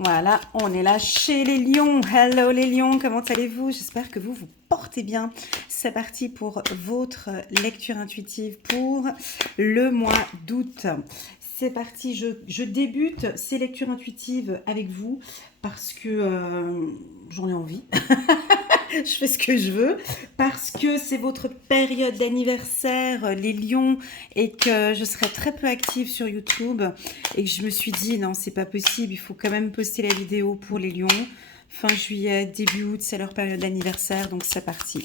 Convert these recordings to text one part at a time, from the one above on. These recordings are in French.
Voilà, on est là chez les lions. Hello les lions, comment allez-vous? J'espère que vous vous portez bien. C'est parti pour votre lecture intuitive pour le mois d'août. C'est parti, je débute ces lectures intuitives avec vous parce que j'en ai envie. Je fais ce que je veux parce que c'est votre période d'anniversaire, les lions, et que je serai très peu active sur YouTube et que je me suis dit non, c'est pas possible, il faut quand même poster la vidéo pour les lions. Fin juillet, début août, c'est leur période d'anniversaire, donc c'est parti.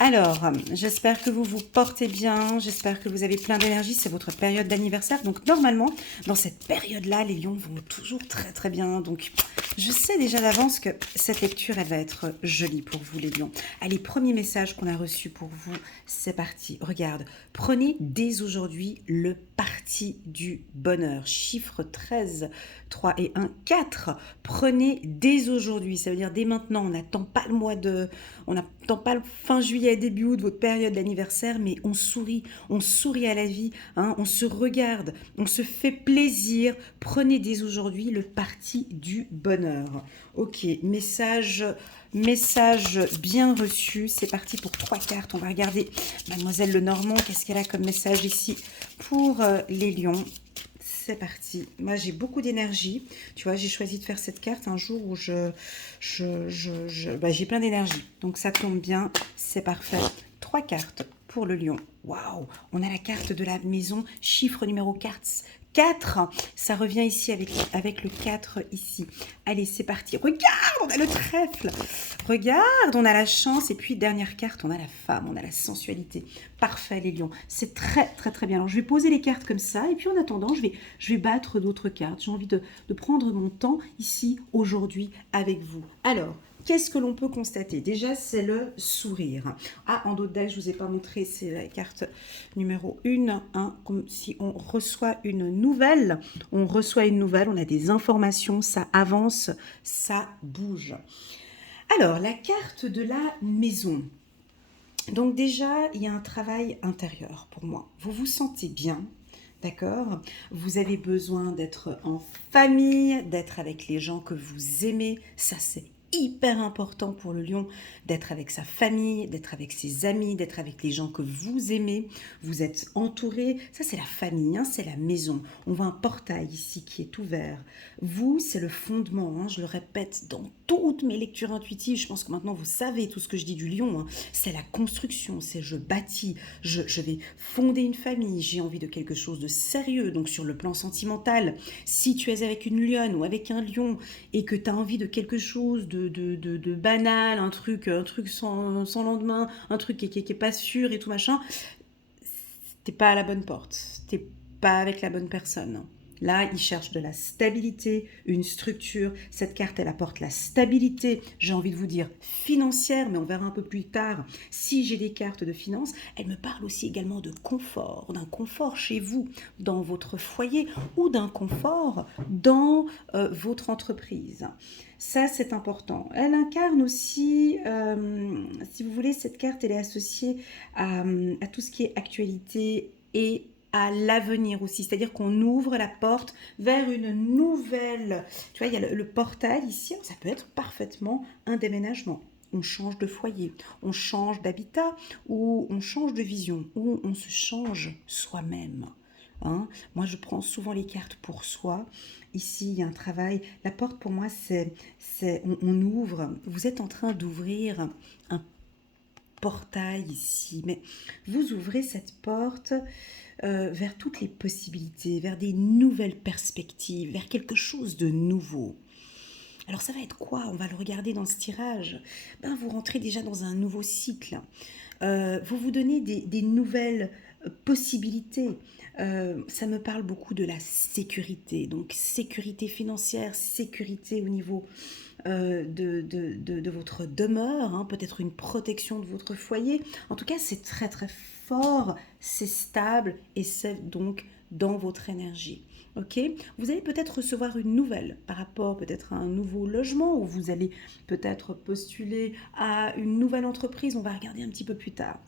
Alors, j'espère que vous vous portez bien, j'espère que vous avez plein d'énergie, c'est votre période d'anniversaire. Donc normalement, dans cette période-là, les lions vont toujours très très bien. Donc je sais déjà d'avance que cette lecture, elle va être jolie pour vous les lions. Allez, premier message qu'on a reçu pour vous, c'est parti. Regarde, prenez dès aujourd'hui le parti du bonheur. Chiffre 13, 3 et 1, 4. Prenez dès aujourd'hui, ça veut dire dès maintenant. On n'attend pas le mois de... On n'attend pas le fin juillet, début août, votre période d'anniversaire, mais on sourit à la vie, hein, on se regarde, on se fait plaisir. Prenez dès aujourd'hui le parti du bonheur. Ok, message bien reçu. C'est parti pour 3 cartes. On va regarder Mademoiselle Lenormand, qu'est-ce qu'elle a comme message ici pour les lions. C'est parti. Moi, j'ai beaucoup d'énergie. Tu vois, j'ai choisi de faire cette carte un jour où j'ai plein d'énergie. Donc, ça tombe bien. C'est parfait. 3 cartes pour le lion. Waouh! On a la carte de la maison. Chiffre numéro 4. 4. Ça revient ici avec le 4 ici. Allez, c'est parti. Regarde, on a le trèfle. Regarde, on a la chance. Et puis, dernière carte, on a la femme, on a la sensualité. Parfait, les lions. C'est très, très, très bien. Alors, je vais poser les cartes comme ça. Et puis, en attendant, je vais battre d'autres cartes. J'ai envie de prendre mon temps ici, aujourd'hui, avec vous. Alors, qu'est-ce que l'on peut constater? Déjà, c'est le sourire. Ah, en d'autres dates, je ne vous ai pas montré, c'est la carte numéro 1, hein, comme si on reçoit une nouvelle. On reçoit une nouvelle, on a des informations, ça avance, ça bouge. Alors, la carte de la maison. Donc déjà, il y a un travail intérieur pour moi. Vous vous sentez bien, d'accord? Vous avez besoin d'être en famille, d'être avec les gens que vous aimez. Ça, c'est hyper important pour le lion, d'être avec sa famille, d'être avec ses amis, d'être avec les gens que vous aimez. Vous êtes entouré. Ça, c'est la famille, hein, c'est la maison. On voit un portail ici qui est ouvert. Vous, c'est le fondement, hein, je le répète dans toutes mes lectures intuitives. Je pense que maintenant, vous savez tout ce que je dis du lion, hein. C'est la construction, c'est je bâtis, je vais fonder une famille, j'ai envie de quelque chose de sérieux, donc sur le plan sentimental. Si tu es avec une lionne ou avec un lion et que tu as envie de quelque chose de banal, un truc sans lendemain, un truc qui est pas sûr et tout machin, t'es pas à la bonne porte, t'es pas avec la bonne personne. Là, il cherche de la stabilité, une structure. Cette carte, elle apporte la stabilité, j'ai envie de vous dire financière, mais on verra un peu plus tard. Si j'ai des cartes de finance, elle me parle aussi également de confort, d'un confort chez vous, dans votre foyer, ou d'un confort dans votre entreprise. Ça, c'est important. Elle incarne aussi, si vous voulez, cette carte, elle est associée à tout ce qui est actualité et à l'avenir aussi, c'est-à-dire qu'on ouvre la porte vers une nouvelle, tu vois, il y a le portail ici, ça peut être parfaitement un déménagement. On change de foyer, on change d'habitat, ou on change de vision, ou on se change soi-même. Hein. Moi, je prends souvent les cartes pour soi. Ici, il y a un travail. La porte, pour moi, on ouvre. Vous êtes en train d'ouvrir un portail ici, mais vous ouvrez cette porte vers toutes les possibilités, vers des nouvelles perspectives, vers quelque chose de nouveau. Alors ça va être quoi? On va le regarder dans ce tirage. Ben, vous rentrez déjà dans un nouveau cycle. Vous vous donnez des nouvelles possibilités. Ça me parle beaucoup de la sécurité. Donc sécurité financière, sécurité au niveau de votre demeure, hein, peut-être une protection de votre foyer. En tout cas, c'est très très fort, c'est stable et c'est donc dans votre énergie. Ok, vous allez peut-être recevoir une nouvelle par rapport peut-être à un nouveau logement ou vous allez peut-être postuler à une nouvelle entreprise. On va regarder un petit peu plus tard.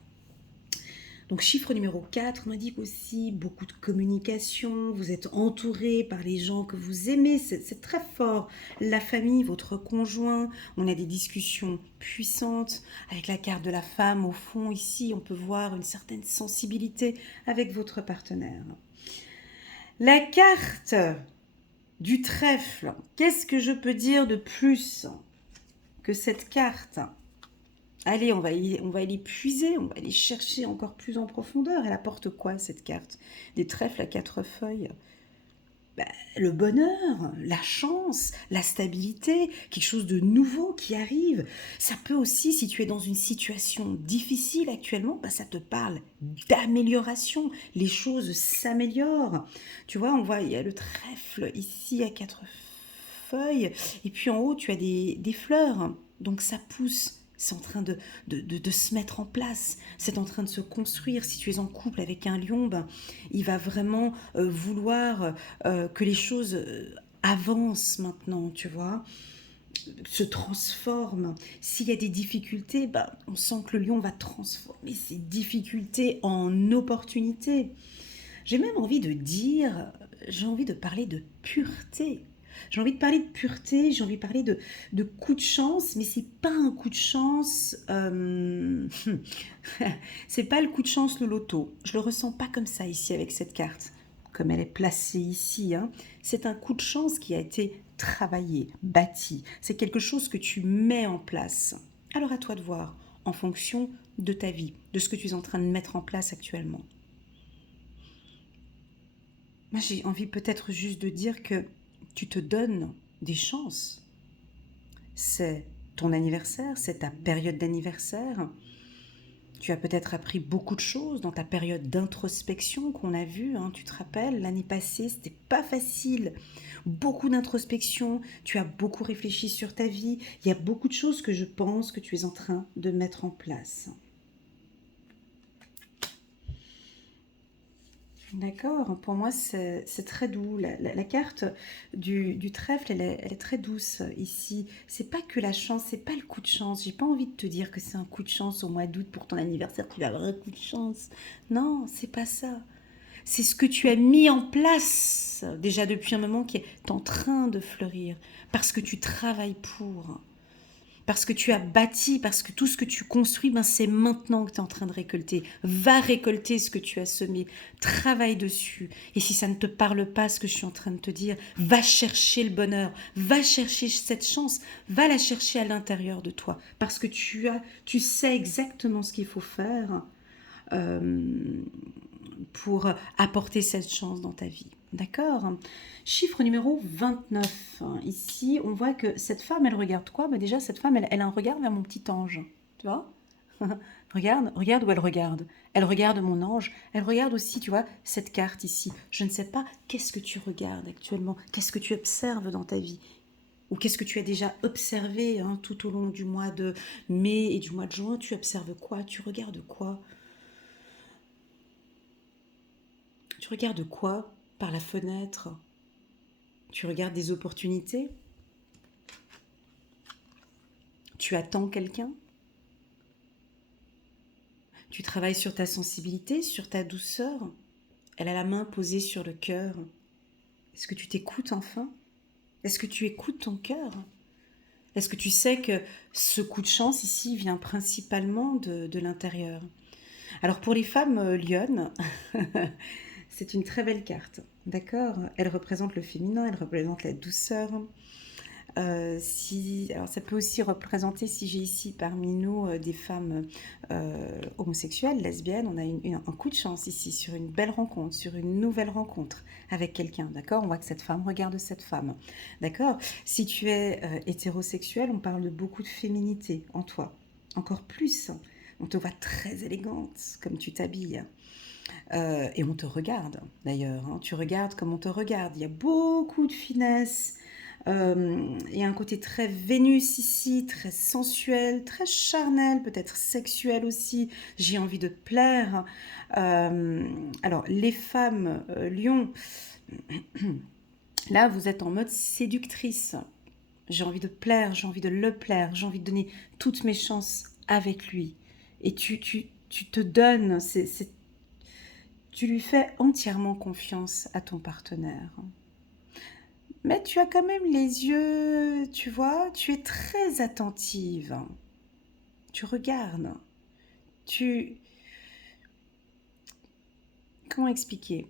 Donc chiffre numéro 4 m'indique aussi beaucoup de communication, vous êtes entouré par les gens que vous aimez, c'est très fort. La famille, votre conjoint, on a des discussions puissantes. Avec la carte de la femme, au fond, ici, on peut voir une certaine sensibilité avec votre partenaire. La carte du trèfle, qu'est-ce que je peux dire de plus que cette carte? Allez, on va aller puiser, on va aller chercher encore plus en profondeur. Elle apporte quoi, cette carte? Des trèfles à 4 feuilles. Le bonheur, la chance, la stabilité, quelque chose de nouveau qui arrive. Ça peut aussi, si tu es dans une situation difficile actuellement, ça te parle d'amélioration. Les choses s'améliorent. Tu vois, on voit, il y a le trèfle ici à 4 feuilles, et puis en haut, tu as des fleurs. Donc ça pousse. C'est en train de se mettre en place, c'est en train de se construire. Si tu es en couple avec un lion, il va vraiment vouloir que les choses avancent maintenant, tu vois, se transforment. S'il y a des difficultés, on sent que le lion va transformer ces difficultés en opportunités. J'ai même envie de dire, j'ai envie de parler de pureté. J'ai envie de parler de pureté, j'ai envie de parler de coup de chance, mais c'est pas un coup de chance. C'est pas le coup de chance, le loto. Je le ressens pas comme ça ici avec cette carte, comme elle est placée ici. Hein. C'est un coup de chance qui a été travaillé, bâti. C'est quelque chose que tu mets en place. Alors à toi de voir, en fonction de ta vie, de ce que tu es en train de mettre en place actuellement. Moi, j'ai envie peut-être juste de dire que tu te donnes des chances. C'est ton anniversaire, c'est ta période d'anniversaire. Tu as peut-être appris beaucoup de choses dans ta période d'introspection qu'on a vue. Hein, tu te rappelles, l'année passée, c'était pas facile. Beaucoup d'introspection, tu as beaucoup réfléchi sur ta vie. Il y a beaucoup de choses que je pense que tu es en train de mettre en place. D'accord, pour moi c'est très doux. La carte du trèfle, elle est très douce ici. C'est pas que la chance, c'est pas le coup de chance. J'ai pas envie de te dire que c'est un coup de chance au mois d'août pour ton anniversaire, tu vas avoir un coup de chance. Non, c'est pas ça. C'est ce que tu as mis en place déjà depuis un moment qui est en train de fleurir. Parce que tu travailles pour. Parce que tu as bâti, parce que tout ce que tu construis, c'est maintenant que tu es en train de récolter. Va récolter ce que tu as semé. Travaille dessus. Et si ça ne te parle pas, ce que je suis en train de te dire, va chercher le bonheur. Va chercher cette chance. Va la chercher à l'intérieur de toi. Parce que tu sais exactement ce qu'il faut faire pour apporter cette chance dans ta vie. D'accord? Chiffre numéro 29. Ici, on voit que cette femme, elle regarde quoi? Déjà, cette femme, elle a un regard vers mon petit ange. Tu vois? Regarde où elle regarde. Elle regarde mon ange. Elle regarde aussi, tu vois, cette carte ici. Je ne sais pas, qu'est-ce que tu regardes actuellement? Qu'est-ce que tu observes dans ta vie? Ou qu'est-ce que tu as déjà observé tout au long du mois de mai et du mois de juin? Tu observes quoi? Tu regardes quoi? Tu regardes quoi par la fenêtre? Tu regardes des opportunités? Tu attends quelqu'un? Tu travailles sur ta sensibilité, sur ta douceur? Elle a la main posée sur le cœur. Est-ce que tu t'écoutes enfin? Est-ce que tu écoutes ton cœur? Est-ce que tu sais que ce coup de chance ici vient principalement de l'intérieur? Alors pour les femmes lionnes, c'est une très belle carte, d'accord? Elle représente le féminin, elle représente la douceur. Alors ça peut aussi représenter, si j'ai ici parmi nous des femmes homosexuelles, lesbiennes, on a un coup de chance ici sur une belle rencontre, sur une nouvelle rencontre avec quelqu'un, d'accord? On voit que cette femme regarde cette femme, d'accord? Si tu es hétérosexuel, on parle de beaucoup de féminité en toi, encore plus. On te voit très élégante comme tu t'habilles. Et on te regarde d'ailleurs, hein. Tu regardes comme on te regarde. Il y a beaucoup de finesse. Il y a un côté très Vénus ici, très sensuel, très charnel, peut-être sexuel aussi. J'ai envie de plaire. Alors, les femmes lions, là, vous êtes en mode séductrice. J'ai envie de plaire, j'ai envie de le plaire, j'ai envie de donner toutes mes chances avec lui. Et tu te donnes, Tu lui fais entièrement confiance à ton partenaire. Mais tu as quand même les yeux, tu vois, tu es très attentive. Tu regardes. Tu... Comment expliquer?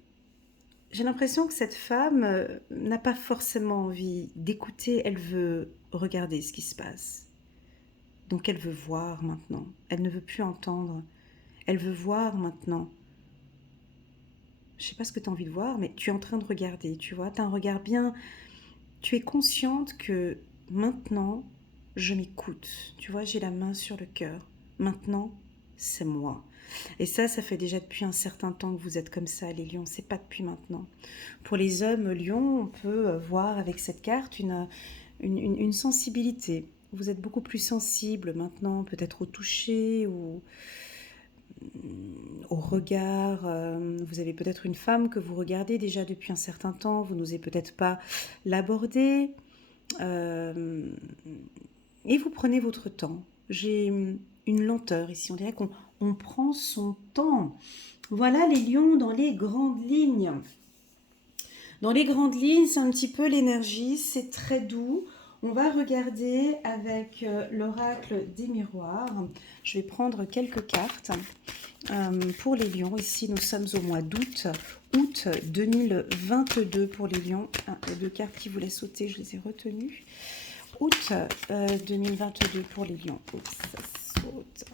J'ai l'impression que cette femme n'a pas forcément envie d'écouter, elle veut regarder ce qui se passe. Donc elle veut voir maintenant. Elle ne veut plus entendre. Elle veut voir maintenant. Je sais pas ce que tu as envie de voir, mais tu es en train de regarder, tu vois. Tu as un regard bien... Tu es consciente que maintenant, je m'écoute. Tu vois, j'ai la main sur le cœur. Maintenant, c'est moi. Et ça fait déjà depuis un certain temps que vous êtes comme ça, les lions. C'est pas depuis maintenant. Pour les hommes lions, on peut voir avec cette carte une sensibilité. Vous êtes beaucoup plus sensible maintenant, peut-être au toucher ou au regard. Vous avez peut-être une femme que vous regardez déjà depuis un certain temps. Vous n'osez peut-être pas l'aborder. Et vous prenez votre temps. J'ai une lenteur ici. On dirait qu'on prend son temps. Voilà les lions dans les grandes lignes. Dans les grandes lignes, c'est un petit peu l'énergie. C'est très doux. On va regarder avec l'oracle des miroirs. Je vais prendre quelques cartes pour les lions. Ici, nous sommes au mois d'août. Août 2022 pour les lions. Les deux cartes qui voulaient sauter, je les ai retenues. Août 2022 pour les lions. Oups, ça saute.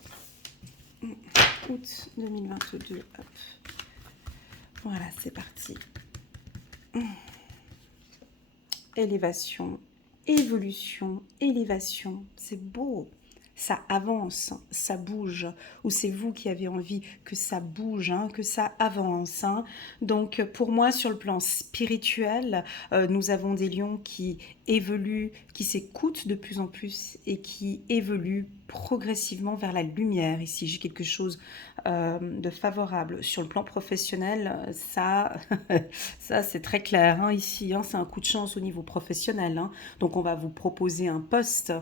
Août 2022. Hop. Voilà, c'est parti. Élévation, évolution, élévation. C'est beau. Ça avance, ça bouge, ou c'est vous qui avez envie que ça bouge, hein, que ça avance. Hein. Donc pour moi, sur le plan spirituel, nous avons des lions qui évoluent, qui s'écoutent de plus en plus et qui évoluent progressivement vers la lumière. Ici, j'ai quelque chose de favorable. Sur le plan professionnel, ça, ça c'est très clair. Hein, ici, hein, c'est un coup de chance au niveau professionnel. Hein. Donc on va vous proposer un poste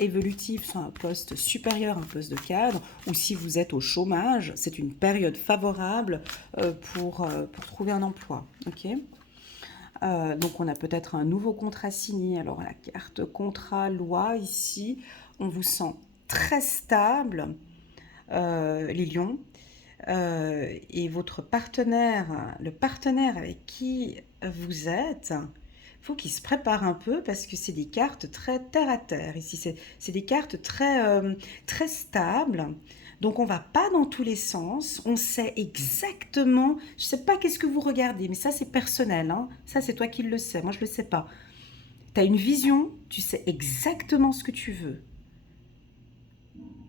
évolutif, soit un poste supérieur, un poste de cadre, ou si vous êtes au chômage, c'est une période favorable pour trouver un emploi. Ok. Donc on a peut-être un nouveau contrat signé. Alors la carte contrat, loi, ici, on vous sent très stable, les lions. Et votre partenaire, le partenaire avec qui vous êtes, faut qu'il se prépare un peu parce que c'est des cartes très terre à terre. Ici, c'est des cartes très stables. Donc, on va pas dans tous les sens. On sait exactement. Je sais pas qu'est-ce que vous regardez, mais ça, c'est personnel. Hein. Ça, c'est toi qui le sais. Moi, je le sais pas. Tu as une vision. Tu sais exactement ce que tu veux.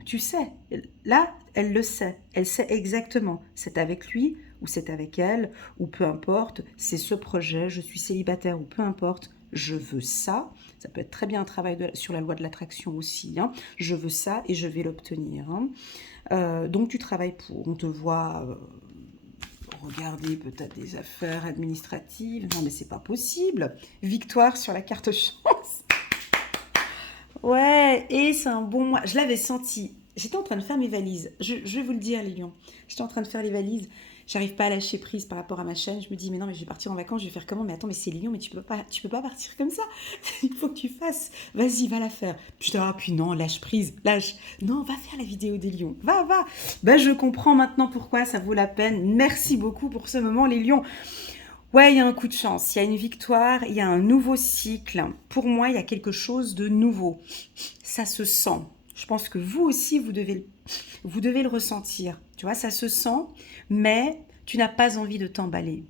Tu sais. Là, elle le sait. Elle sait exactement. C'est avec lui ou c'est avec elle, ou peu importe, c'est ce projet, je suis célibataire, ou peu importe, je veux ça. Ça peut être très bien un travail sur la loi de l'attraction aussi. Hein. Je veux ça et je vais l'obtenir. Hein. Donc tu travailles pour. On te voit regarder peut-être des affaires administratives. Non mais c'est pas possible. Victoire sur la carte chance. Ouais, et c'est un bon mois. Je l'avais senti. J'étais en train de faire mes valises. Je vais vous le dire, les lions. J'étais en train de faire les valises. J'arrive pas à lâcher prise par rapport à ma chaîne. Je me dis, mais non, mais je vais partir en vacances, je vais faire comment? Mais attends, mais c'est Lyon, mais tu peux pas partir comme ça. Il faut que tu fasses. Vas-y, va la faire. Puis non, lâche prise, lâche. Non, va faire la vidéo des lions. Va. Ben, je comprends maintenant pourquoi ça vaut la peine. Merci beaucoup pour ce moment, les lions. Ouais, il y a un coup de chance, il y a une victoire, il y a un nouveau cycle. Pour moi, il y a quelque chose de nouveau. Ça se sent. Je pense que vous aussi, vous devez le ressentir. Tu vois, ça se sent, mais tu n'as pas envie de t'emballer.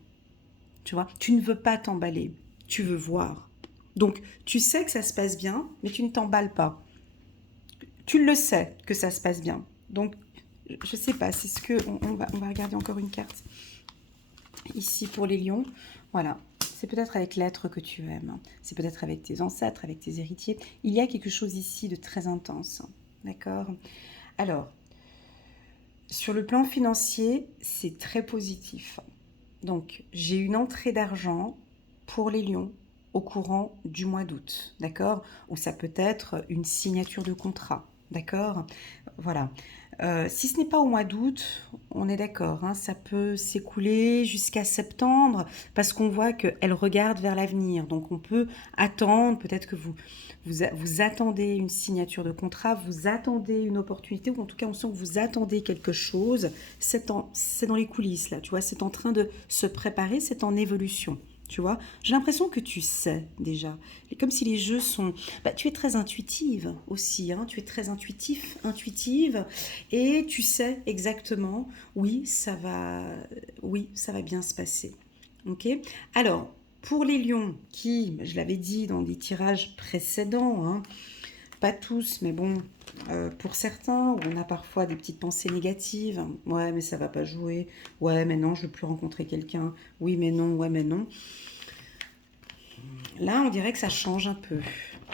Tu vois, tu ne veux pas t'emballer. Tu veux voir. Donc, tu sais que ça se passe bien, mais tu ne t'emballes pas. Tu le sais que ça se passe bien. Donc, je sais pas, c'est ce que... On va regarder encore une carte. Ici, pour les lions, voilà. C'est peut-être avec l'être que tu aimes. C'est peut-être avec tes ancêtres, avec tes héritiers. Il y a quelque chose ici de très intense. D'accord? Alors, sur le plan financier, c'est très positif. Donc, j'ai une entrée d'argent pour les lions au courant du mois d'août, d'accord? Ou ça peut être une signature de contrat, d'accord? Voilà. Si ce n'est pas au mois d'août, on est d'accord, hein, ça peut s'écouler jusqu'à septembre parce qu'on voit qu'elle regarde vers l'avenir. Donc on peut attendre, peut-être que vous attendez une signature de contrat, vous attendez une opportunité, ou en tout cas on sent que vous attendez quelque chose. C'est dans les coulisses là, tu vois, c'est en train de se préparer, c'est en évolution. Tu vois, j'ai l'impression que tu sais déjà. Et comme si les jeux sont... Bah, tu es très intuitive aussi, hein, tu es très intuitive, et tu sais exactement, oui, ça va bien se passer. Ok. Alors, pour les lions qui, je l'avais dit dans des tirages précédents, hein, pas tous, mais bon, pour certains, où on a parfois des petites pensées négatives. Ouais, mais ça va pas jouer. Ouais, mais non, je veux plus rencontrer quelqu'un. Oui, mais non, ouais, mais non. Là, on dirait que ça change un peu.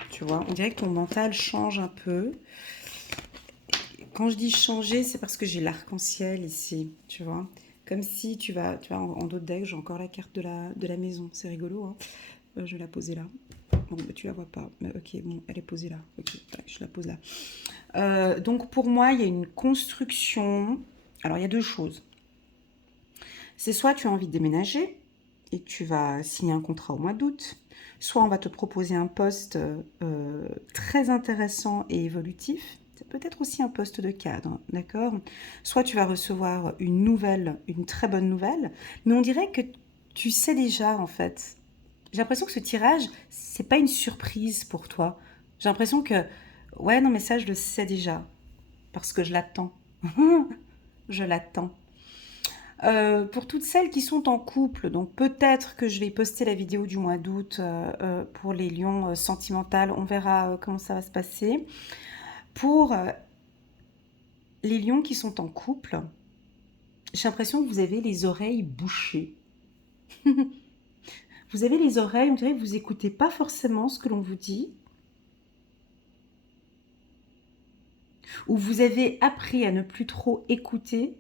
Tu vois, on dirait que ton mental change un peu. Quand je dis changer, c'est parce que j'ai l'arc-en-ciel ici, tu vois. Comme si tu vois, en d'autres decks, j'ai encore la carte de la maison. C'est rigolo, hein. Je vais la poser là. Bon, bah, tu la vois pas. Mais ok, bon, elle est posée là. Ok, ouais, je la pose là. Donc pour moi, il y a une construction. Alors il y a deux choses. C'est soit tu as envie de déménager et tu vas signer un contrat au mois d'août, soit on va te proposer un poste très intéressant et évolutif. C'est peut-être aussi un poste de cadre, d'accord? Soit tu vas recevoir une nouvelle, une très bonne nouvelle, mais on dirait que tu sais déjà en fait. J'ai l'impression que ce tirage, c'est pas une surprise pour toi. J'ai l'impression que, ouais, non, mais ça, je le sais déjà, parce que je l'attends. Je l'attends. Pour toutes celles qui sont en couple, donc peut-être que je vais poster la vidéo du mois d'août pour les lions sentimentales. On verra comment ça va se passer. Pour les lions qui sont en couple, j'ai l'impression que vous avez les oreilles bouchées. Vous avez les oreilles, on dirait que vous écoutez pas forcément ce que l'on vous dit, ou vous avez appris à ne plus trop écouter,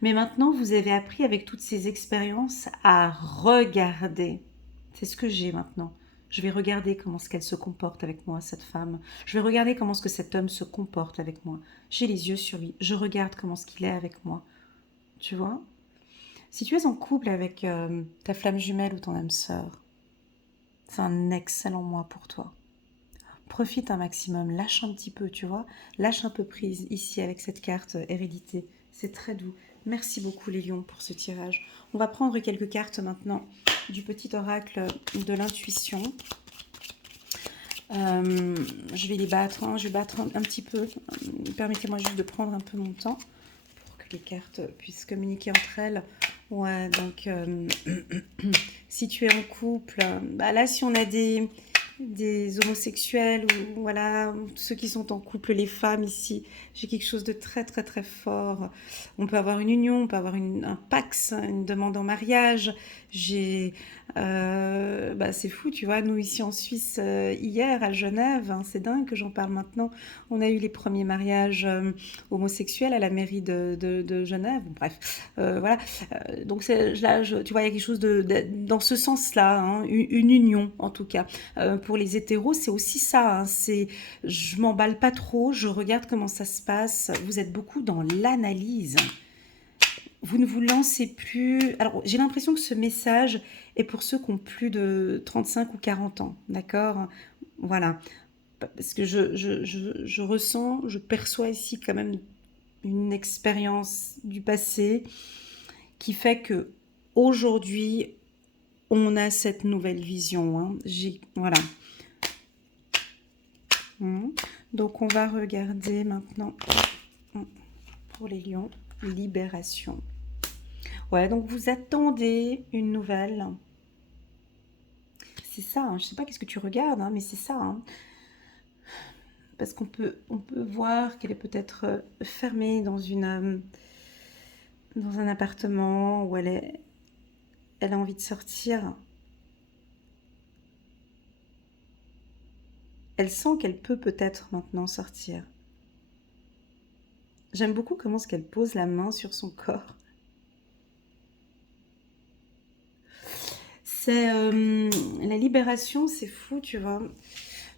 mais maintenant vous avez appris avec toutes ces expériences à regarder. C'est ce que j'ai maintenant. Je vais regarder comment est-ce qu'elle se comporte avec moi, cette femme. Je vais regarder comment est-ce que cet homme se comporte avec moi. J'ai les yeux sur lui. Je regarde comment est-ce qu'il est avec moi. Tu vois? Si tu es en couple avec ta flamme jumelle ou ton âme sœur, c'est un excellent mois pour toi. Profite un maximum, lâche un petit peu, tu vois. Lâche un peu prise ici avec cette carte hérédité. C'est très doux. Merci beaucoup les lions pour ce tirage. On va prendre quelques cartes maintenant du petit oracle de l'intuition. Je vais les battre, hein. Je vais battre un petit peu. Permettez-moi juste de prendre un peu mon temps pour que les cartes puissent communiquer entre elles. Ouais, donc si tu es en couple, bah là si on a des homosexuels ou voilà, ceux qui sont en couple, les femmes ici, j'ai quelque chose de très très très fort. On peut avoir une union, on peut avoir un pax, une demande en mariage. J'ai, bah c'est fou, tu vois, nous ici en Suisse, hier à Genève, hein, c'est dingue que j'en parle maintenant, on a eu les premiers mariages homosexuels à la mairie de Genève. Bon, bref, voilà. Donc là, tu vois, il y a quelque chose dans ce sens-là, hein, une union en tout cas. Pour les hétéros, c'est aussi ça. Hein, je m'emballe pas trop, je regarde comment ça se passe. Vous êtes beaucoup dans l'analyse. Vous ne vous lancez plus. Alors, j'ai l'impression que ce message est pour ceux qui ont plus de 35 ou 40 ans, d'accord? Voilà. Parce que je ressens, je perçois ici quand même une expérience du passé qui fait que aujourd'hui, on a cette nouvelle vision. Hein. Voilà. Donc, on va regarder maintenant pour les lions, libération. Ouais, donc vous attendez une nouvelle. C'est ça, hein. Je sais pas qu'est-ce que tu regardes, hein, mais c'est ça. Hein. Parce on peut voir qu'elle est peut-être fermée dans un appartement où elle a envie de sortir. Elle sent qu'elle peut peut-être maintenant sortir. J'aime beaucoup comment est-ce qu'elle pose la main sur son corps. C'est la libération, c'est fou, tu vois.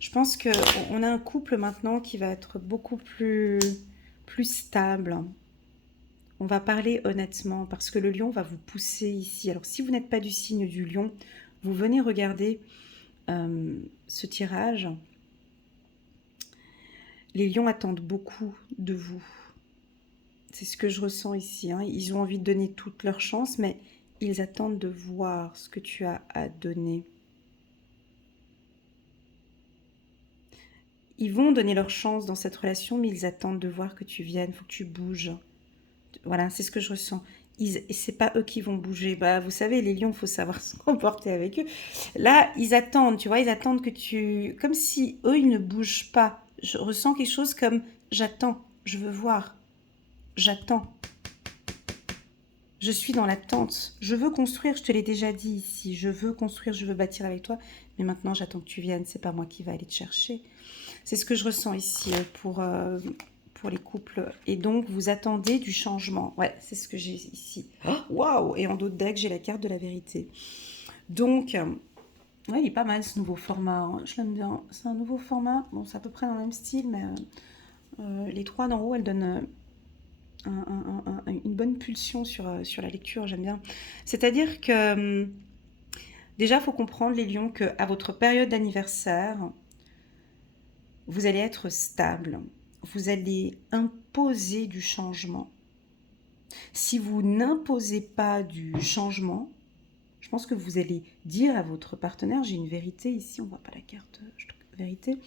Je pense qu'on a un couple maintenant qui va être beaucoup plus plus stable. On va parler honnêtement parce que le lion va vous pousser ici. Alors si vous n'êtes pas du signe du lion, vous venez regarder ce tirage. Les lions attendent beaucoup de vous. C'est ce que je ressens ici. Hein. Ils ont envie de donner toute leur chance, mais ils attendent de voir ce que tu as à donner. Ils vont donner leur chance dans cette relation, mais ils attendent de voir que tu viennes. Il faut que tu bouges. Voilà, c'est ce que je ressens. Et c'est pas eux qui vont bouger. Bah, vous savez, les lions, il faut savoir se comporter avec eux. Là, ils attendent, tu vois, ils attendent que tu... Comme si eux, ils ne bougent pas. Je ressens quelque chose comme j'attends, je veux voir, j'attends. Je suis dans l'attente. Je veux construire, je te l'ai déjà dit ici. Je veux construire, je veux bâtir avec toi. Mais maintenant, j'attends que tu viennes. C'est pas moi qui va aller te chercher. C'est ce que je ressens ici pour les couples. Et donc, vous attendez du changement. Ouais, c'est ce que j'ai ici. Waouh! Et en d'autres decks, j'ai la carte de la vérité. Donc, ouais, il est pas mal ce nouveau format. Hein. Je l'aime bien. C'est un nouveau format. Bon, c'est à peu près dans le même style, mais les trois d'en haut, elles donnent une bonne pulsion sur la lecture. J'aime bien. C'est-à-dire que, déjà, il faut comprendre, les lions, qu'à votre période d'anniversaire, vous allez être stable. Vous allez imposer du changement. Si vous n'imposez pas du changement, je pense que vous allez dire à votre partenaire, j'ai une vérité ici, on ne voit pas la carte vérité,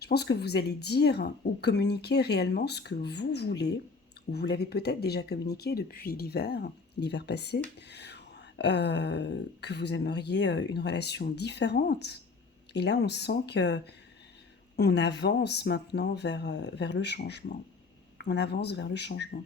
je pense que vous allez dire ou communiquer réellement ce que vous voulez, ou vous l'avez peut-être déjà communiqué depuis l'hiver passé, que vous aimeriez une relation différente. Et là, on sent que on avance maintenant vers le changement. On avance vers le changement.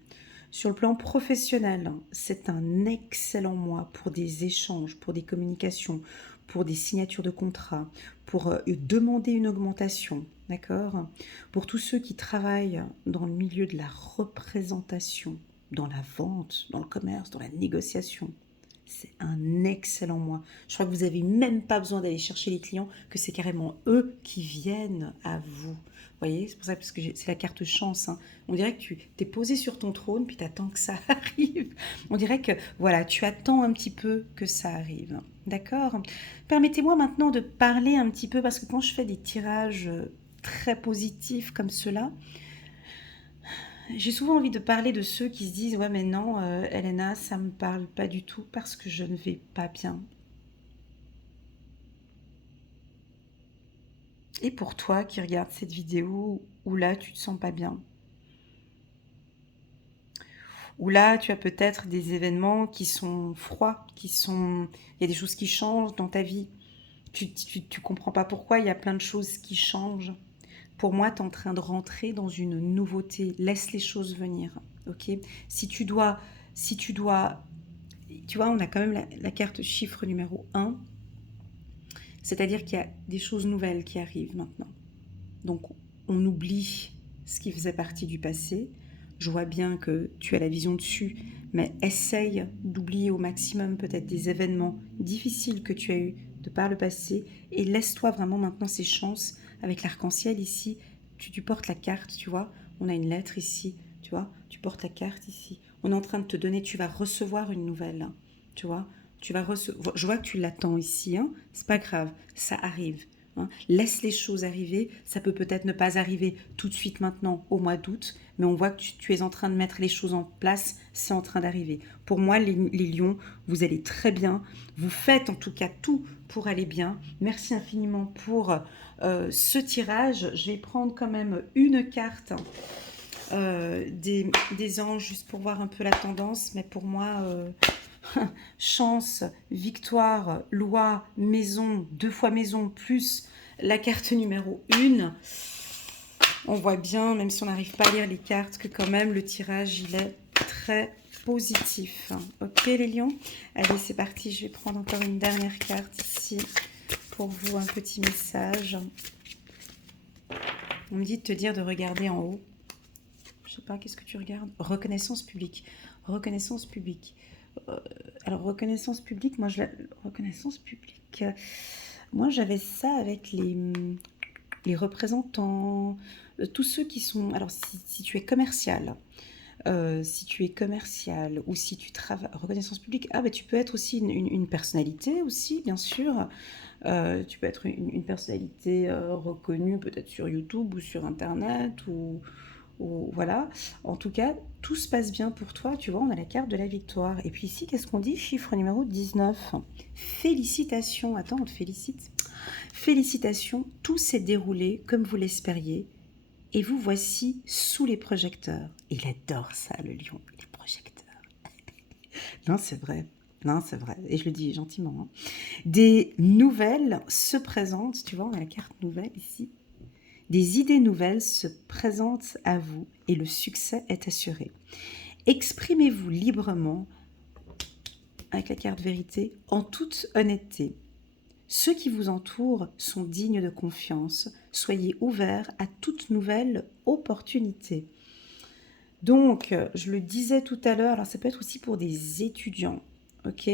Sur le plan professionnel, c'est un excellent mois pour des échanges, pour des communications, pour des signatures de contrats, pour demander une augmentation, d'accord? Pour tous ceux qui travaillent dans le milieu de la représentation, dans la vente, dans le commerce, dans la négociation. C'est un excellent mois. Je crois que vous n'avez même pas besoin d'aller chercher les clients, que c'est carrément eux qui viennent à vous. Vous voyez, c'est pour ça parce que c'est la carte chance. Hein. On dirait que tu t'es posé sur ton trône puis tu attends que ça arrive. On dirait que voilà, tu attends un petit peu que ça arrive. D'accord? Permettez-moi maintenant de parler un petit peu parce que quand je fais des tirages très positifs comme cela, j'ai souvent envie de parler de ceux qui se disent « Ouais, mais non, Elena, ça me parle pas du tout parce que je ne vais pas bien. » Et pour toi qui regarde cette vidéo où là, tu te sens pas bien, où là, tu as peut-être des événements qui sont froids, il y a des choses qui changent dans ta vie. Tu comprends pas pourquoi, il y a plein de choses qui changent. Pour moi, tu es en train de rentrer dans une nouveauté. Laisse les choses venir, ok? Si tu dois, tu vois, on a quand même la carte chiffre numéro 1, c'est-à-dire qu'il y a des choses nouvelles qui arrivent maintenant. Donc, on oublie ce qui faisait partie du passé. Je vois bien que tu as la vision dessus, mais essaye d'oublier au maximum peut-être des événements difficiles que tu as eus de par le passé et laisse-toi vraiment maintenant ces chances avec l'arc-en-ciel ici. Tu portes la carte, tu vois, on a une lettre ici, tu vois, tu portes la carte ici. On est en train de te donner, tu vas recevoir une nouvelle, hein, tu vois, tu vas recevoir, je vois que tu l'attends ici, hein, c'est pas grave, ça arrive. Hein. Laisse les choses arriver, ça peut peut-être ne pas arriver tout de suite maintenant au mois d'août, mais on voit que tu es en train de mettre les choses en place, c'est en train d'arriver. Pour moi, les lions, vous allez très bien, vous faites en tout cas tout pour aller bien. Merci infiniment pour ce tirage. Je vais prendre quand même une carte des anges, juste pour voir un peu la tendance, mais pour moi... chance, victoire, loi, maison, 2 fois maison, plus la carte numéro 1. On voit bien, même si on n'arrive pas à lire les cartes, que quand même le tirage, il est très positif. Ok les lions? Allez, c'est parti, je vais prendre encore une dernière carte ici pour vous, un petit message. On me dit de te dire de regarder en haut. Je sais pas, qu'est-ce que tu regardes? Reconnaissance publique. Reconnaissance publique. Alors, reconnaissance publique, moi, reconnaissance publique, moi, j'avais ça avec les... les représentants, tous ceux qui sont... Alors, si tu es commercial, ou si tu travailles... Reconnaissance publique, ah, bah, tu peux être aussi une personnalité aussi, bien sûr. Tu peux être une personnalité reconnue peut-être sur YouTube ou sur Internet ou voilà. En tout cas, tout se passe bien pour toi. Tu vois, on a la carte de la victoire. Et puis ici, qu'est-ce qu'on dit? Chiffre numéro 19. Félicitations. Attends, on te félicite. Félicitations, tout s'est déroulé comme vous l'espériez. Et vous voici sous les projecteurs. Il adore ça, le lion, les projecteurs. Non, c'est vrai. Non, c'est vrai. Et je le dis gentiment. Hein. Des nouvelles se présentent. Tu vois, on a la carte nouvelle ici. Des idées nouvelles se présentent à vous et le succès est assuré. Exprimez-vous librement, avec la carte vérité, en toute honnêteté. Ceux qui vous entourent sont dignes de confiance. Soyez ouverts à toute nouvelle opportunité. Donc, je le disais tout à l'heure, alors ça peut être aussi pour des étudiants. Ok,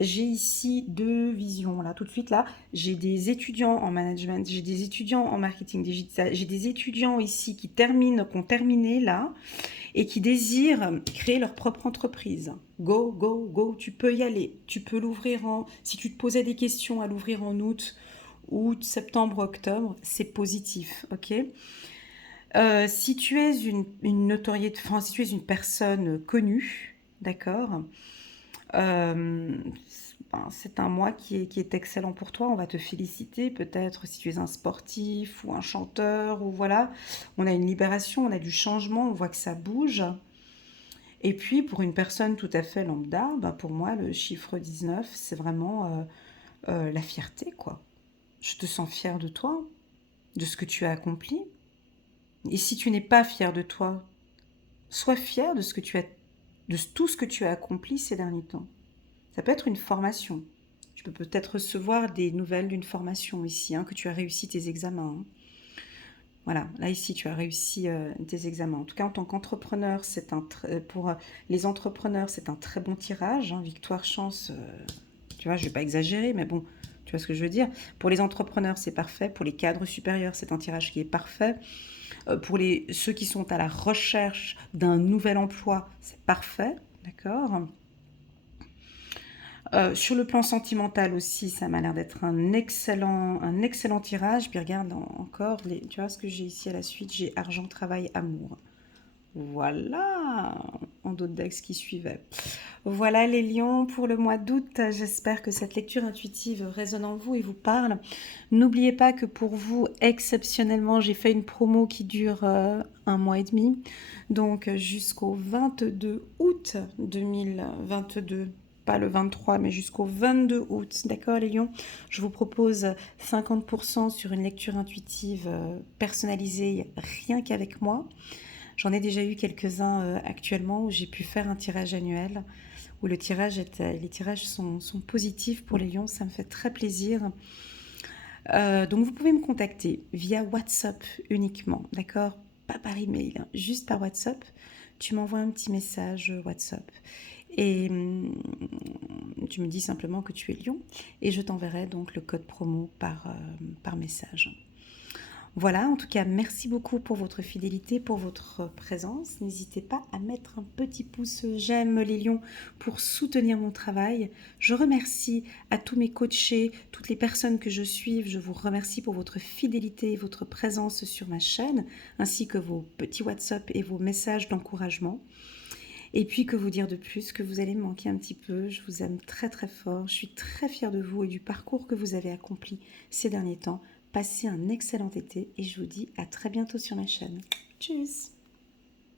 j'ai ici deux visions là tout de suite là. J'ai des étudiants en management, j'ai des étudiants en marketing digital, j'ai des étudiants ici qui ont terminé là et qui désirent créer leur propre entreprise. Go, go, go, tu peux y aller. Tu peux l'ouvrir si tu te posais des questions à l'ouvrir en août, septembre, octobre, c'est positif, ok. Si tu es une notoriété, enfin si tu es une personne connue, d'accord, c'est un mois qui est excellent pour toi. On va te féliciter. Peut-être si tu es un sportif ou un chanteur ou voilà. On a une libération, on a du changement, on voit que ça bouge. Et puis pour une personne tout à fait lambda, pour moi le chiffre 19, c'est vraiment la fierté quoi. Je te sens fière de toi, de ce que tu as accompli. Et si tu n'es pas fier de toi, sois fier de de tout ce que tu as accompli ces derniers temps. Ça peut être une formation. Tu peux peut-être recevoir des nouvelles d'une formation ici, hein, que tu as réussi tes examens. Hein. Voilà, là ici tu as réussi tes examens. En tout cas, en tant qu'entrepreneur, pour les entrepreneurs, c'est un très bon tirage. Hein, victoire, chance, tu vois, je ne vais pas exagérer, mais bon, tu vois ce que je veux dire. Pour les entrepreneurs, c'est parfait. Pour les cadres supérieurs, c'est un tirage qui est parfait. Pour ceux qui sont à la recherche d'un nouvel emploi, c'est parfait, d'accord. Sur le plan sentimental aussi, ça m'a l'air d'être un excellent tirage. Puis regarde encore, tu vois ce que j'ai ici à la suite, j'ai argent, travail, amour. Voilà, en d'autres decks qui suivaient. Voilà les lions pour le mois d'août. J'espère que cette lecture intuitive résonne en vous et vous parle. N'oubliez pas que pour vous, exceptionnellement, j'ai fait une promo qui dure un mois et demi. Donc jusqu'au 22 août 2022. Pas le 23, mais jusqu'au 22 août. D'accord les lions? Je vous propose 50% sur une lecture intuitive personnalisée rien qu'avec moi. J'en ai déjà eu quelques-uns actuellement où j'ai pu faire un tirage annuel, où les tirages sont positifs pour les lions, ça me fait très plaisir. Donc vous pouvez me contacter via WhatsApp uniquement, d'accord? Pas par email, hein, juste par WhatsApp. Tu m'envoies un petit message WhatsApp et tu me dis simplement que tu es lion et je t'enverrai donc le code promo par message. Voilà, en tout cas, merci beaucoup pour votre fidélité, pour votre présence. N'hésitez pas à mettre un petit pouce j'aime les lions pour soutenir mon travail. Je remercie à tous mes coachés, toutes les personnes que je suis. Je vous remercie pour votre fidélité et votre présence sur ma chaîne, ainsi que vos petits WhatsApp et vos messages d'encouragement. Et puis, que vous dire de plus, que vous allez me manquer un petit peu. Je vous aime très très fort. Je suis très fière de vous et du parcours que vous avez accompli ces derniers temps. Passez un excellent été et je vous dis à très bientôt sur ma chaîne. Tchuss!